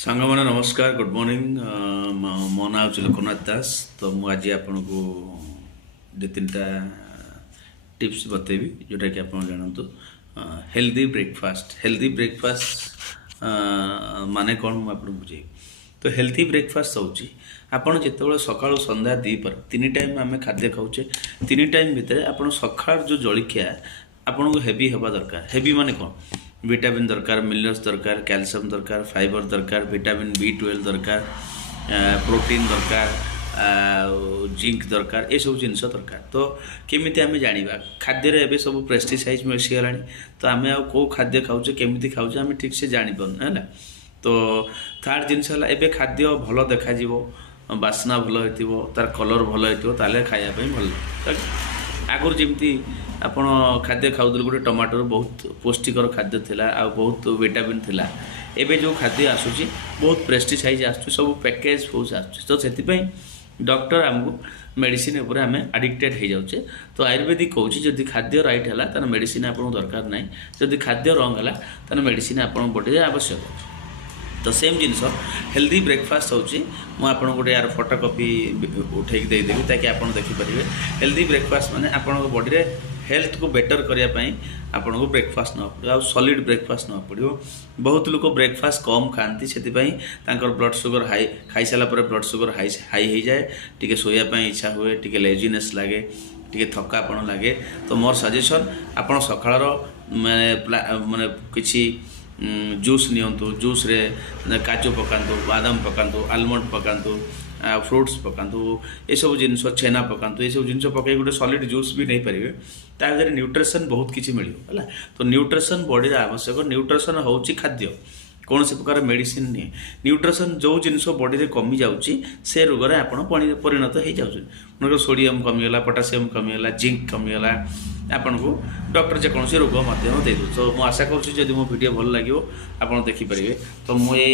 सांग मैंने नमस्कार गुड मॉर्निंग मो ना हूँ लोकनाथ दास। तो मुझे आज आपन को दो तीन टा टिप्स बतेबी जोटा कि आप जानतु। हेल्दी ब्रेकफास्ट माने कौन मुझे आपको बुझे। तो हेल्दी ब्रेकफास्ट होची आपन जिते सकाळु संध्या दीपर तीन टाइम आम खाद्य खाऊे। तीन टाइम भितर आप सकाळ जो जलिखिया आपन को हेवी हवा दरकार। हेवी माने कौन विटामिन दरकार, मिनरल्स दरकार, कैल्शियम दरकार, फाइबर दरकार, विटामिन B12 दरकार, प्रोटीन दरकार, जिंक दरकार, ये सब जिनस दरकार। तो केमी आम जाना खाद्य रे सब पेस्टिसाइड मिलगला। तो आम आो खाद्य खाऊे केमी खाऊे आम ठीक से जापर है। तो थर्ड जिनस है खाद्य भल देखा बास्ना भल हो तार कलर भल हो खायापी भल। आगुरी जमी आपण खाद्य खाऊल गोटे टमाटर बहुत पुष्टिकर खाद्य थिला आ बहुत विटामिन थिला। एबे जो खाद्य आसूची बहुत पेस्टिसाइड आसुची सब पैकेज फूड्स आसुची। तो से डॉक्टर आमको मेडिसिन उपर आम आडिक्टेड हो जाऊे। तो आयुर्वेदिक कहूँ जदि खाद्य राइट है तो मेडिसिन आपको दरकार ना। जदि खाद्य रंग है तो मेडिसिन आप बॉडी आवश्यक। तो सेम जिनस हेल्दी ब्रेकफास्ट होपन गोटे यार फोटो कॉपी उठे देदेवी ताकि आप देखिपारे। हेल्दी ब्रेकफास्ट माने आपन बॉडी रे हेल्थ को बेटर करने आपन को ब्रेकफास्ट ना पड़ो आ सॉलिड ब्रेकफास्ट ना पड़ो। बहुत लोग ब्रेकफास्ट कम खाती से ब्लड सुगर हाई खाई सारापर ब्लड सुगर हाई हो जाए। टी शोयापाई इच्छा हुए, टी लेजीनेस लगे, टी थकापण लगे। तो मोर सजेसन आप सकाळ माने किसी जूस नियंतु। जूस रे काजू पकातु, बादाम पकातु, आलमंड पकातु, फ्रुट्स पकातु, ये सब जिनस छेना पकातु। ये सब जिनस पकई गोटे सॉलिड जूस भी नहीं पारे। तार न्यूट्रिशन बहुत किसी मिल है। तो न्यूट्रिशन बॉडी आवश्यक। न्यूट्रिशन होची खाद्य, कौन से प्रकार मेडिसिन नहीं। न्यूट्रिशन जो जिनस बॉडी रे कमी जाउची से रोग रे आपण परिणत हो जाउची। सोडियम कमीगला, पोटासियम कमीगला, जिंक कमीगला, आपन को डॉक्टर जेकोसी रोग दे दो। तो मुझे आशा करुँच जब मो वीडियो भल लगे आप देखिपारे। तो मुझे